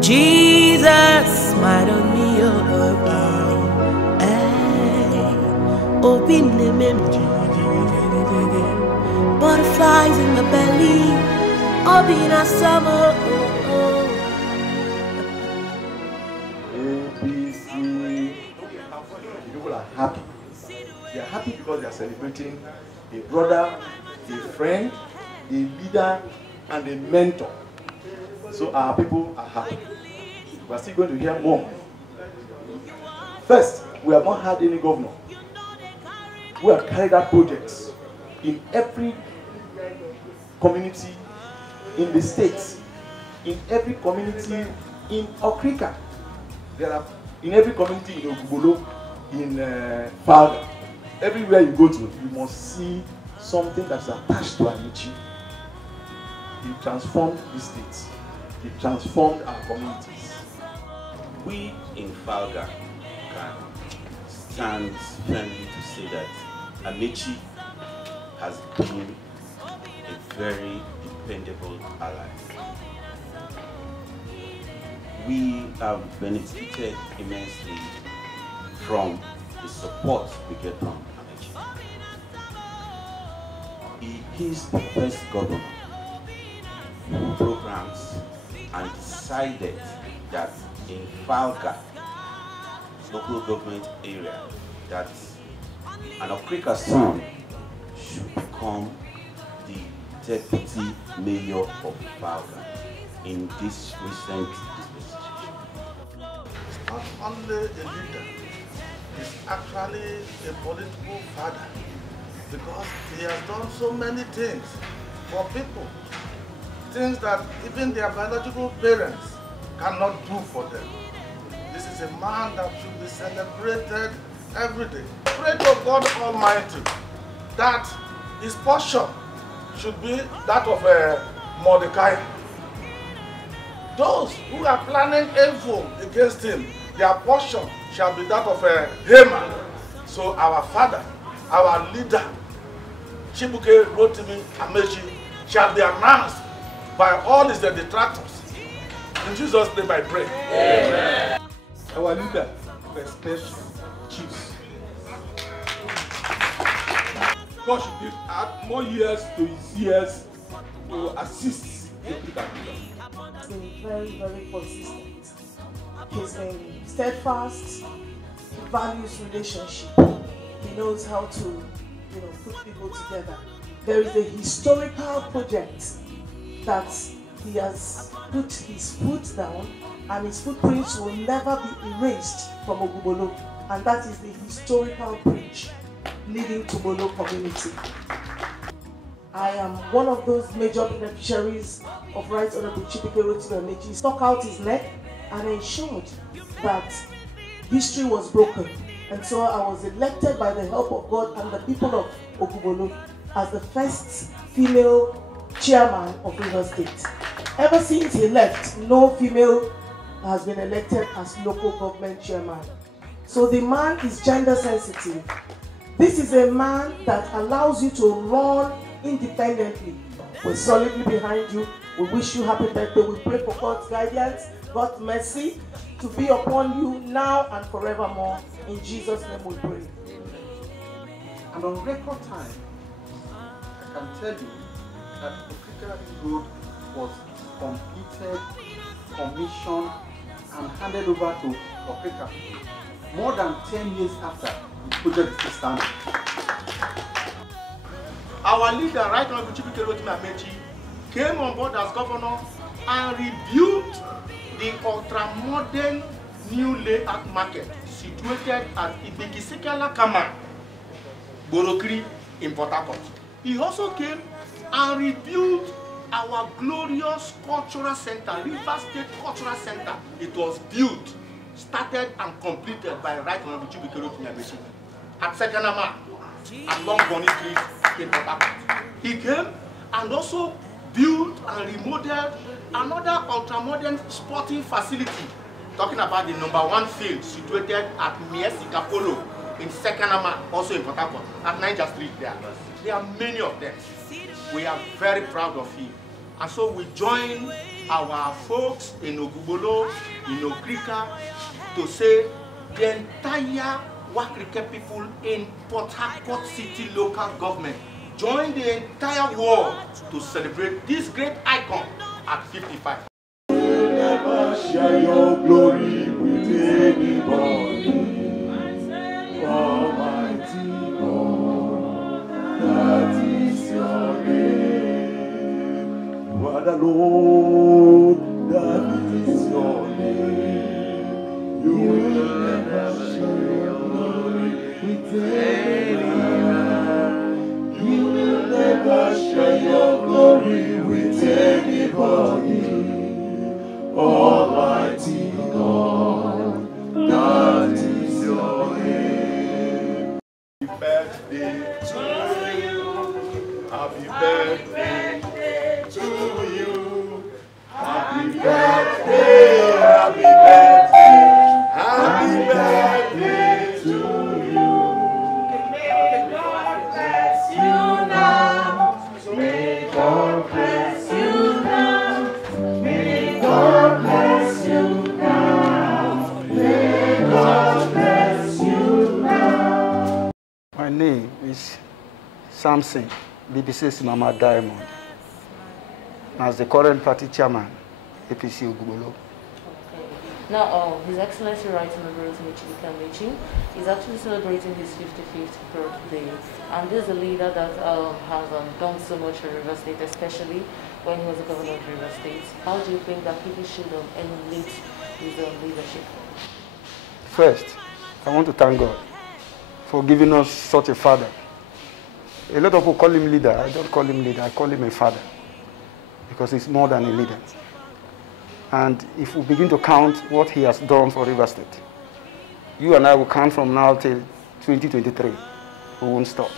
Jesus, smile on me, oh, hey, open the butterflies in the belly, open a summer. People are happy. They are happy because they are celebrating a brother, a friend, a leader, and a mentor. So our people are happy. We are still going to hear more. First, we have not had any governor who have carried out projects in every community in the states, in every community in Okrika. There are in every community in Ogbolo, in Falga. Everywhere you go to, you must see something that's attached to Amici. He transformed the states. He transformed our communities. We in Falga can stand firmly to say that Amici has been a very dependable ally. We have benefited immensely from the support we get from Amici. He is the first governor who programs and decided that in Falga local government area that an Okrika son should become the deputy mayor of Falga in this recent dispensation. It's not only a leader, he's actually a political father because he has done so many things for people. Things that even their biological parents cannot do for them. This is a man that should be celebrated every day. Pray to God Almighty that his portion should be that of Mordecai. Those who are planning evil against him, their portion shall be that of Haman. So our father, our leader, Chibuke Rotimi Amaechi, shall be announced by all his detractors. In Jesus' name I pray. Amen. Our leader, respect chiefs. God should give add more years to his years to assist the people. He's been very, very consistent. He's been steadfast. He values relationship. He knows how to, put people together. There is a historical project that he has put his foot down, and his footprints will never be erased from Ogbolo, and that is the historical bridge leading to Bolo community. I am one of those major beneficiaries of Right Honorable Chibuke Rotimi Amaechi. He stuck out his neck and ensured that history was broken, and so I was elected by the help of God and the people of Ogbolo as the first female chairman of Rivers State. Ever since he left, no female has been elected as local government chairman. So the man is gender sensitive. This is a man that allows you to run independently. We're solidly behind you. We wish you happy birthday. We pray for God's guidance, God's mercy to be upon you now and forevermore. In Jesus' name we pray. And on record time, I can tell you that Okrika Road was completed, commissioned, and handed over to Okrika more than 10 years after the project is standing. Our leader, Right Honorable Chibuke Rotimi Amaechi, came on board as governor and rebuilt the ultra-modern new layout market situated at Ibegisekala Kama, Borokri in Port Harcourt. He also came and rebuilt our glorious cultural center, River State Cultural Center. It was built, started and completed by Right Honorable Chibuke Rotimi Amaechi at Sekanama, along Bonny Street in Port Harcourt. He came and also built and remodeled another ultra-modern sporting facility, talking about the #1 field situated at Miesika Polo in Sekanama, also in Port Harcourt, at Niger Street there. There are many of them. We are very proud of him. And so we join our folks in Ogbolo, in Okrika, to say the entire Wakrike people in Port Harcourt City local government join the entire world to celebrate this great icon at 55. We'll never share your glory with anybody. Almighty God, that is your name. You are the Lord, that is your name. You will never share your glory with anyone. You will never share your glory with anybody. Almighty God, that is your name. Happy birthday to you. Happy birthday to you. Happy birthday, happy birthday, happy birthday to you. May God bless you now. May God bless you now. May God bless you now. May God bless you now. My name is Samson BBC's Mama Diamond. As the current party chairman, APC Ogbolo. Now, His Excellency Right Honorable Chibuike Amechi is actually celebrating his 55th birthday, and this is a leader that has done so much for Rivers State, especially when he was the governor of Rivers State. How do you think that people should emulate his leadership? First, I want to thank God for giving us such a father. A lot of people call him leader. I don't call him leader. I call him a father, because he's more than a leader. And if we begin to count what he has done for Rivers State, you and I will count from now till 2023. We won't stop.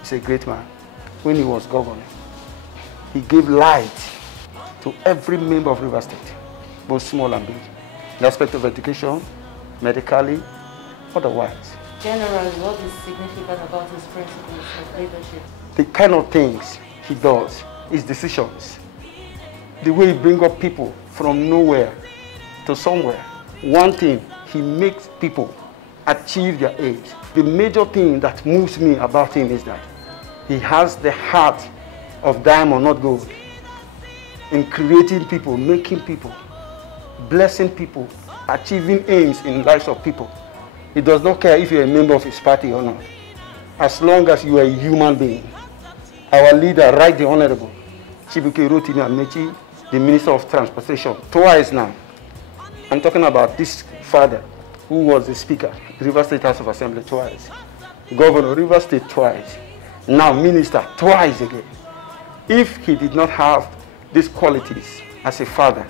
He's a great man. When he was governor, he gave light to every member of Rivers State, both small and big, in the aspect of education, medically, otherwise. Generally, what is significant about his principles of leadership? The kind of things he does, his decisions, the way he brings up people from nowhere to somewhere. One thing, he makes people achieve their aims. The major thing that moves me about him is that he has the heart of diamond, not gold, in creating people, making people, blessing people, achieving aims in the lives of people. He does not care if you're a member of his party or not, as long as you are a human being. Our leader, Right the Honorable Chibuike Rotimi Amechi, the Minister of Transportation, twice now. I'm talking about this father who was the Speaker, Rivers State House of Assembly, twice. Governor, Rivers State, twice. Now Minister, twice again. If he did not have these qualities as a father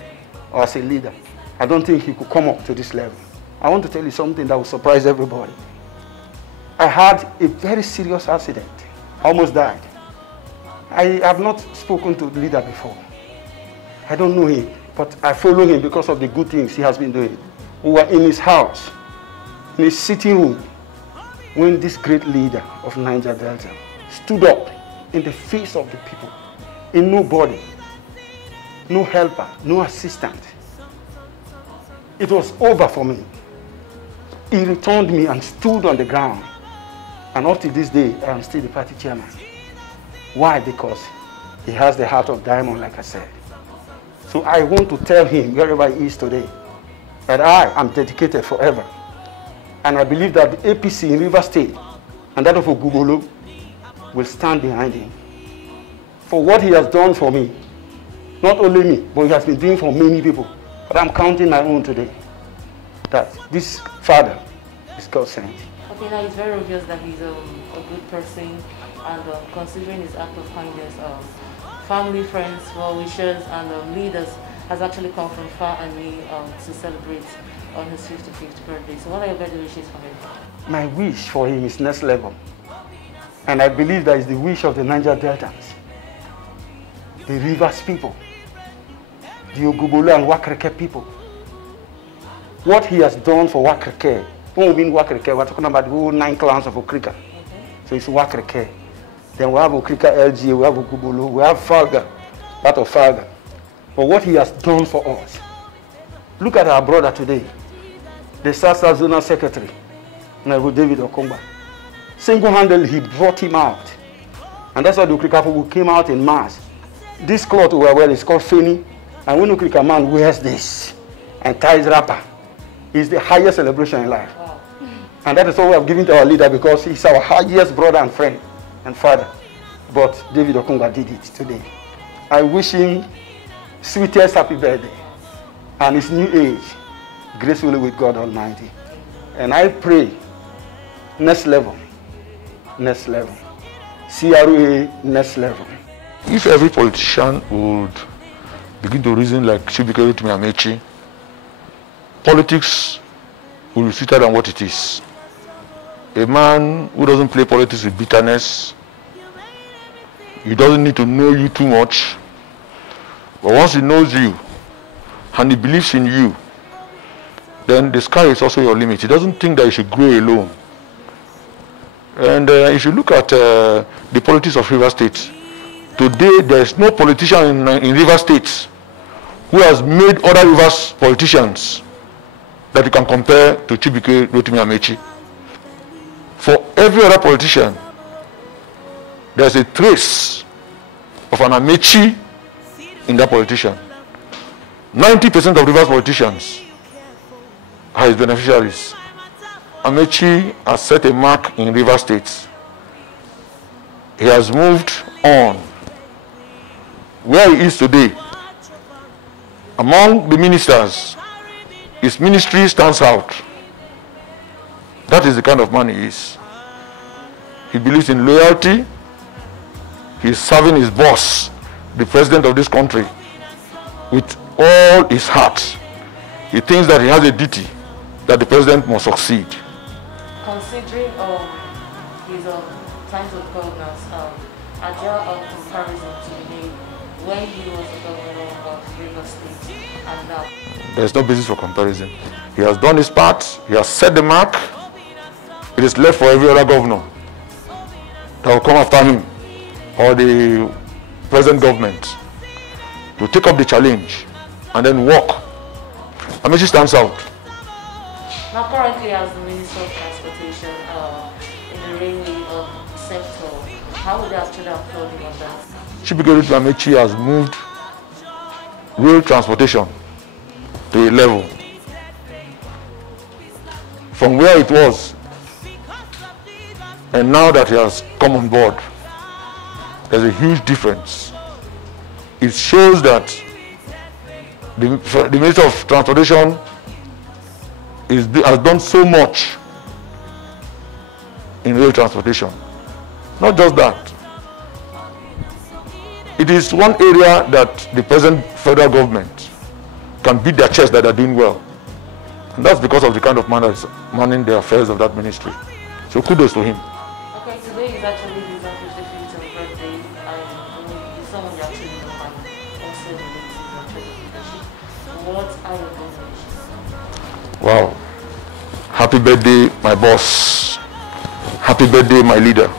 or as a leader, I don't think he could come up to this level. I want to tell you something that will surprise everybody. I had a very serious accident. I almost died. I have not spoken to the leader before. I don't know him, but I follow him because of the good things he has been doing. We were in his house, in his sitting room, when this great leader of Niger Delta stood up in the face of the people, in nobody, no helper, no assistant. It was over for me. He returned me and stood on the ground. And up to this day, I am still the party chairman. Why? Because he has the heart of diamond, like I said. So I want to tell him, wherever he is today, that I am dedicated forever. And I believe that the APC in Rivers State and that of Ogbolo will stand behind him for what he has done for me. Not only me, but he has been doing for many people. But I'm counting my own today. That this father is God sent. Okay, now it's very obvious that he's a good person, and considering his act of kindness, family, friends, well-wishers, and leaders has actually come from far and near to celebrate on his 55th birthday. So what are your better wishes for him? My wish for him is next level. And I believe that is the wish of the Niger Deltans, the Rivers people, the Ogbolo and Wakrike people. What he has done for Wakrike, when we mean Wakrike, we're talking about the whole 9 clans of Okrika. So it's Wakrike. Then we have Okrika LGA, we have Ogbolo, we have Falga, part of Falga. for what he has done for us. Look at our brother today, the SASA Zonal Secretary, David Okomba. Single-handedly, he brought him out. And that's why the Ukrika people came out in mass. This cloth we wear is called Feni, and when Ukrika man wears this and ties wrapper, it's the highest celebration in life. Wow. And that is what we have given to our leader, because he's our highest brother and friend and father. But David Okonga did it today. I wish him sweetest happy birthday and his new age, gracefully with God Almighty. And I pray, next level, CRA next level. If every politician would begin to reason like Chibuike Rotimi Amaechi, politics will be sweeter than what it is. A man who doesn't play politics with bitterness, he doesn't need to know you too much, but once he knows you and he believes in you, then the sky is also your limit. He doesn't think that you should grow alone. And if you look at the politics of Rivers State, today there is no politician in Rivers State who has made other Rivers politicians that you can compare to Chibuike Rotimi Amaechi. For every other politician, there's a trace of an Amaechi in that politician. 90% of Rivers politicians are his beneficiaries. Amaechi has set a mark in Rivers State. He has moved on. Where he is today, among the ministers, his ministry stands out. That is the kind of man he is. He believes in loyalty. He is serving his boss, the president of this country, with all his heart. He thinks that he has a duty that the president must succeed. Considering his times of governance, are there a comparison to him when he was the governor of Rivers State and now? There is no basis for comparison. He has done his part. He has set the mark. It is left for every other governor that will come after him or the present government to take up the challenge and then walk. Amaechi stands out. Now currently as the Minister of Transportation in the railway sector, how would you actually applaud him on that? Chibuike Rotimi Amaechi has moved rail transportation to a level from where it was, and now that he has come on board, there's a huge difference. It shows that the Minister of Transportation has done so much in rail transportation. Not just that. It is one area that the present federal government can beat their chest that they're doing well. And that's because of the kind of man that's manning the affairs of that ministry. So kudos to him. Okay, today is actually his 55th birthday, and he's someone you actually know and also relates to leadership. What are your congratulations? Wow. Happy birthday, my boss. Happy birthday, my leader.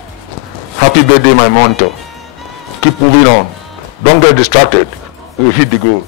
Happy birthday, my mentor. Keep moving on. Don't get distracted. We'll hit the goal.